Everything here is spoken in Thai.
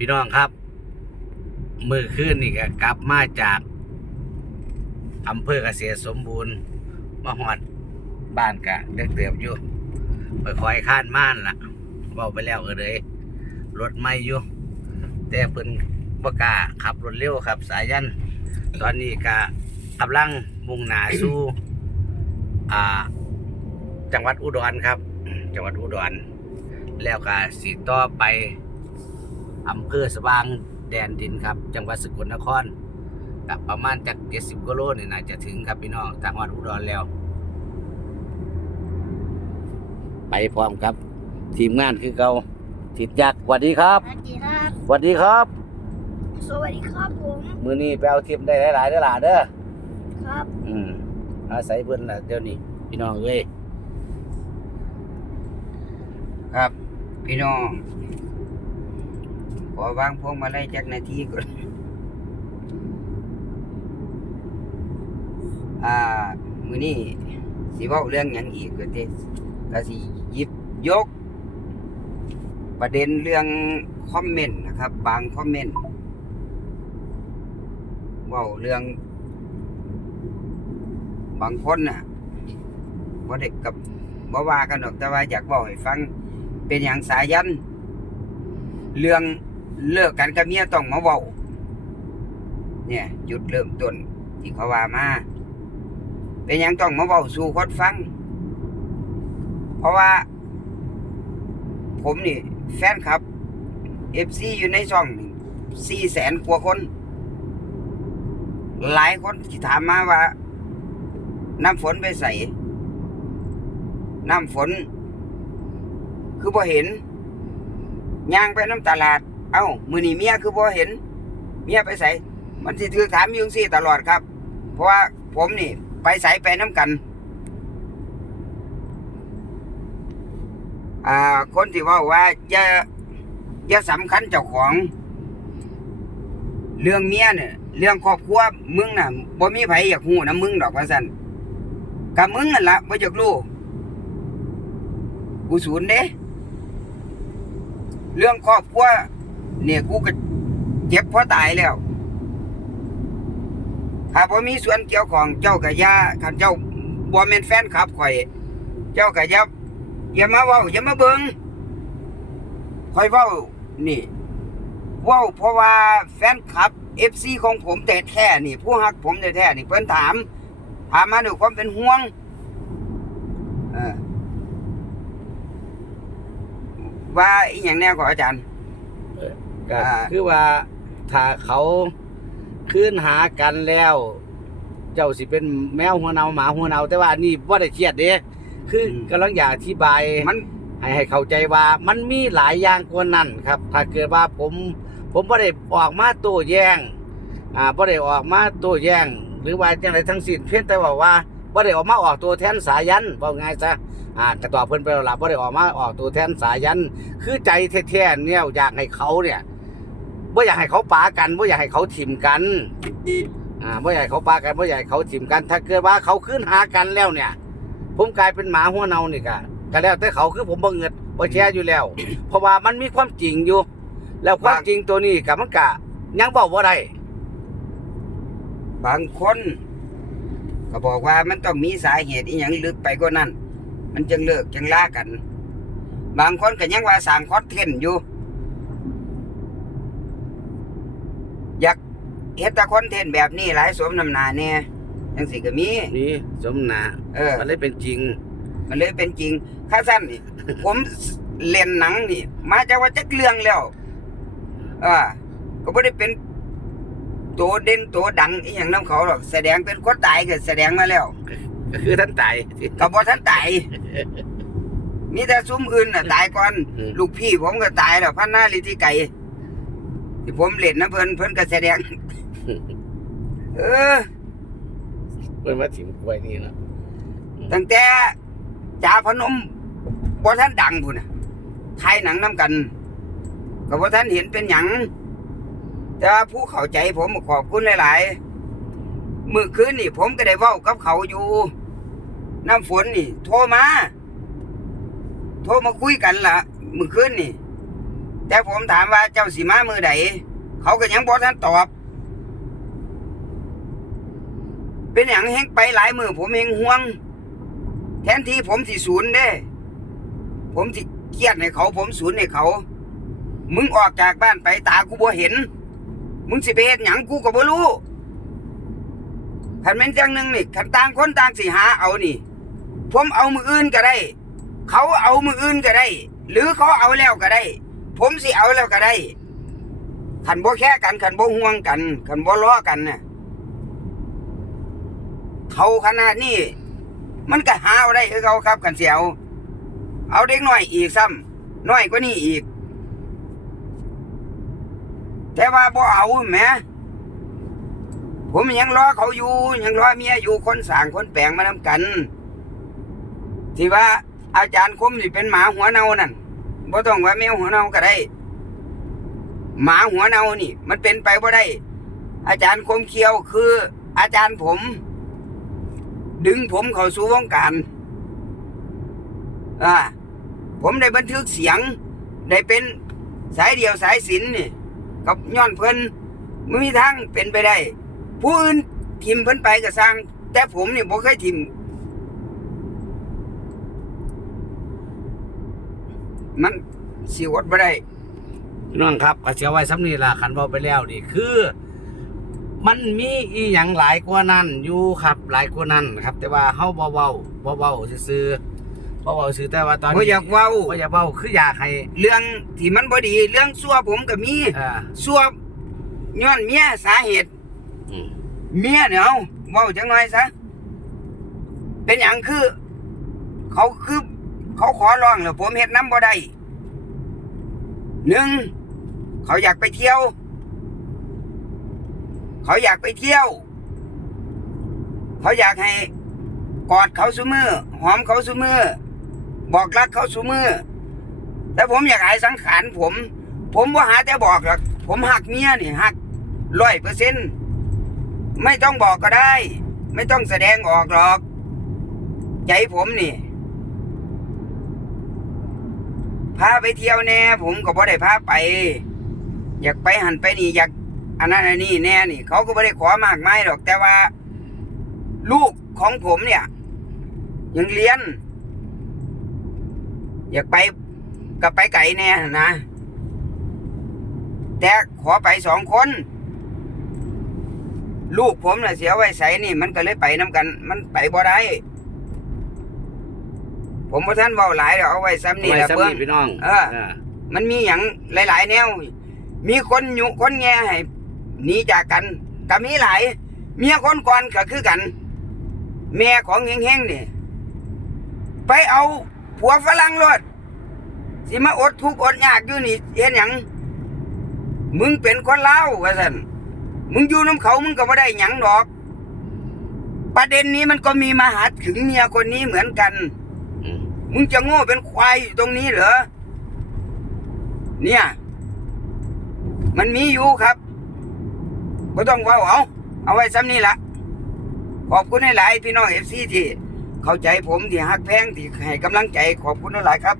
พี่น้องครับมือคืนนี่ก็กลับมาจากอำเภอเกษตรสมบูรณ์มาหอดบ้านกะเด็กเติบอยู่ไปคอยข้านม่านละบอกไปแล้วก็เลยรถไม่อยู่ แต่เพิ่นประกาขับรถเร็วครับ สายัน ตอนนี้ก็กำลังมุ่งหน้าสู่อ่า จังหวัดอุดรครับ จังหวัดอุดร แล้วก็สีต่อไป อำเภอสว่างแดนดินครับ จังหวัดสกลนครกับประมาณจาก70กิโลนี่น่าจะถึงครับพี่น้องจังหวัดอุดรแล้ว ไปพร้อมครับ ทีมงานคือเก่าทิดยักษ์สวัสดีครับสวัสดีครับสวัสดีครับ สวัสดีครับผมมือนี้ไปเอาทิมได้หลายๆเด้อล่ะเด้อครับ อืมอาศัยเพิ่นล่ะเดี๋ยวนี้พี่น้องเอ้ยครับ พี่น้องข อวางพวงมาลัยจักนาทีก่อนอ่ามือนี้สิเว้าเรื่องหยังอีกก็เด้ก็สิหยิบยก ประเด็นเรื่องคอมเมนต์นะครับ บางคอมเมนต์เว้าเรื่อง บางคนน่ะบ่ได้กับบ่ว่ากันหรอกแต่ว่าอยากบอกให้ฟัง เป็นอย่างสายัน เรื่อง เลิกกันกับเมียต้องมาเว้าเนี่ย จุดเริ่มต้นที่เขาว่ามาเป็นย่างต้องมาเว้าสู่คนฟัง เพราะว่า ผมนี่แฟนคลับ FC อยู่ในช่องสี่แสนกว่าคน หลายคนที่ถามมาว่า น้ำฝนไปใส่ น้ำฝน คือบ่เห็นย่างไปน้ำตลาด เอ้ามือนี้เมียคือบ่เห็น เมียไปใส่มันสิถือถามยุงซี่ตลอดครับ เพราะว่าผมนี่ ไปใส่ไปน้ำกัน อ่า คนที่ว่าว่าอย่าอย่าสำคัญเจ้าของ เรื่องเมียเนี่ยเรื่องครอบครัวมึงน่ะบ่มีไผอยากฮู้นะมึงดอกว่าซั่นกับมึงนั่นละบ่อยากรู้กูศูนย์เด้เรื่องครอบครัว เนี่ยกูก็เจ็บเพราะตายแล้ว ถ้าบ่มีส่วนเกี่ยวของเจ้ากับยาคันเจ้าบ่แม่นแฟนคลับข่อย เจ้ากับยาอย่ามาเว้าอย่ามาเบิงข่อยเว้านี่เว้าเพราะว่าแฟนคลับ FC ของผมแต่แท้นี่ ผู้ฮักผมแต่แท้นี่เพิ่นถาม ถามมาด้วยความเป็นห่วงว่าอีหยังแน่กว่าอาจารย์ ก็อ่า คือว่าถ้าเขาคืนหากันแล้ว เจ้าสิเป็นแมวหัวเนาหมาหัวเนาแต่ว่านี่บ่ได้เครียดเด้คืออม กำลังอยากอธิบาย มัน ให้ให้เข้าใจว่ามันมีหลายอย่างกว่านั้นครับ ถ้าเกิดว่าผมผมบ่ได้ออกมาโต้แย้งอ่าบ่ได้ออกมาโต้แย้งหรือว่าจังไดทั้งสิ้นเพียงแต่ว่าว่าบ่ได้ออกมาออกตัวแทนสายันว่าง่ายซะอ่ากระตอบเพิ่นไปแล้วล่ะบ่ได้ออกมาออกตัวแทนสายัน คือใจแท้ๆเนี่ยอยากให้เขาเนี่ย บ่อยากให้เขาปากันบ่อยากให้เขาถิ่มกันอ่าบ่อยากให้เขาปากันบ่อยากให้เขาถิ่มกัน ถ้าเกิดว่าเขาขึ้นหากันแล้วเนี่ย ผมกลายเป็นหมาหัวเนานี่ก็ก็แล้วแต่เขาคือผมบ่เงิดบ่แชร์อยู่แล้ว เพราะว่ามันมีความจริงอยู่ แล้วความจริงตัวนี้กับมันกะยังบอกว่าได้บางคนก็บอกว่ามันต้องมีสาเหตุอีหยังลึกไปกว่านั้น มันจึงเลิกจึงลากัน บางคนก็ยังว่าสร้างคอนเทนต์อยู่ อยากเฮ็ดแต่คอนเทนต์แบบนี้หลายสมน้ำหน้าแน่จังสิก็มี นี่สมนาเออ มันเลยเป็นจริง มันเลยเป็นจริงข้าสั้นนี่ ผมเล่นหนังนี่ มาจากว่าจักเรื่องแล้วอ่าก็ไม่ได้เป็นตัวเด่นตัวดังอีหยังน้ำเขาหรอกแสดงเป็นคนตายก็แสดงมาแล้วก็คือท่านตายก็บ่ทันตายมีแต่ซุ้มอื่นน่ะตายก่อนอืม ลูกพี่ผมก็ตายแล้วพันหน้าลิธิไก่ ที่ผมเล่นนะเพิ่นเพิ่นก็แสดง เออ เพิ่นมาถิ่มกล้วยนี่เนาะตั้งแต่จ่าพนมบ่ท่านดังพุ่นน่ะถ่ายหนังน้ำกันก็บ่ท่านเห็นเป็นหยังแต่ว่าผู้เข้าใจผมขอบคุณหลายๆมื้อคืนนี่ผมก็ได้เว้ากับเขาอยู่ น้ำฝนนี่ โทรมา โทรมาคุยกันล่ะมื้อคืนนี่ แต่ผมถามว่าเจ้าสิมามือใดเขาก็ยังบ่ทันตอบ เป็นอย่างแฮงไปหลายมือผมเองห่วง แทนที่ผมสิศูนย์เด้ ผมสิเครียดให้เขา ผมศูนย์ให้เขา มึงออกจากบ้านไปตากูบ่เห็น มึงสิไปเฮ็ดหยังกูก็บ่รู้คันแม่นจังหนึงนี่คันต่างคนต่างสิหาเอานี่ ผมเอามืออื่นก็ได้ เขาเอามืออื่นก็ได้ หรือเขาเอาแล้วก็ได้ ผมสิเอาแล้วก็ได้คันบ่แค่กันคันบ่ห่วงกันคันบ่ล้อกันน่ะเขาขนาดนี้มันก็หาเอาได้คือเขาครับกันเสียวเอาเด็กน้อยอีกซ้ำน้อยกว่านี้อีก แต่ว่าบ่เอาแหมผมยังรอเขาอยู่ ยังรอเมียอยู่คนสางคนแปลงมานำกัน ที่ว่าอาจารย์คมนี่เป็นหมาหัวเน่านั่น บ่ต้องว่าแมวหัวเน่าก็ได้ หมาหัวเน่านี่ มันเป็นไปบ่ได้ อาจารย์คมเคียวคือ อาจารย์ผม ดึงผมเข้าสู่วงการอ่าผมได้บันทึกเสียง ได้เป็นสายเดียวสายสินนี่กับย้อนเพิ่นไม่มีทางเป็นไปได้ ผู้อื่นทิมเพิ่นไปก็สร้าง แต่ผมนี่บ่เคยทิม มันสิวดบ่ได้พี่น้องครับก็เชื่อไว้ซ้ำนี่ล่ะคันเว้าไปแล้วนี่คือ มันมีอีหยังหลายกว่านั้นอยู่ครับหลายกว่านั้นครับ แต่ว่าเฮาบ่เว้าบ่เว้าซื่อๆบ่เว้าซื่อแต่ว่าตอนบ่อยากเว้า บ่อยากเว้าคืออยากให้เรื่องที่มันบ่ดี เรื่องซัวผมก็มีอ่าซัวย้อนเมียสาเหตุ อืมเมียเนี่ยเอาเว้าจังหน่อยซะ เป็นอย่างคือ เขาคือ เขาขอร้องแล้วผมเฮ็ดน้ำบ่ได้หนึ่งเขาอยากไปเที่ยว เขาอยากไปเที่ยว เขาอยากให้กอดเขาสุมือหอมเขาสุมือบอกรักเขาสุมือแต่ผมอยากหายสังขารผม ผมว่าหาแต่บอกหรอกผมหักเมียนี่หักร้อยเปอร์เซ็นต์ไม่ต้องบอกก็ได้ ไม่ต้องแสดงออกหรอก ใจผมนี่ พาไปเที่ยวแน่ ผมก็บ่ได้พาไป อยากไปหันไปนี่อยากอันนั้นอันนี้แน่นี่ เขาก็บ่ได้ขอมากมายหรอก แต่ว่า ลูกของผมเนี่ย ยังเรียน อยากไปก็ไปไก่แน่นะ แต่ขอไปสองคน ลูกผมน่ะเสียไว้ใส่นี่ มันก็เลยไปน้กัน มันไปบ่ได้ ผมบ่ท่านเว้าหลายเดี๋ยวเอาไว้ซ้ำนี่ไว้แหละซ้ำเบิ่ง นี่พี่น้องเออ มันมีอย่างหลาย ๆ แนว มีคนยุคนแง่ให้หนีจากกันก็มีหลาย เมียคนก่อนก็คือกัน แม่ของเฮงๆนี่ ไปเอาผัวฝรั่งรถสิมาอดทุกข์อดยากอยู่นี่เห็นหยังมึงเป็นคนลาวว่าซั่นมึงอยู่น้ำเขามึงก็บ่ได้หยังดอก ประเด็นนี้มันก็มีมาหาถึงเมียคนนี้เหมือนกันอื มึงจะโง่เป็นควายอยู่ตรงนี้เหรอ เนี่ย มันมีอยู่ครับก็ต้องว่าเอา เอาไว้ซ้ำนี่ละขอบคุณหลายพี่น้องเอฟซีที่ เข้าใจผมที่ฮักแพงที่ให้กำลังใจขอบคุณหลายครับ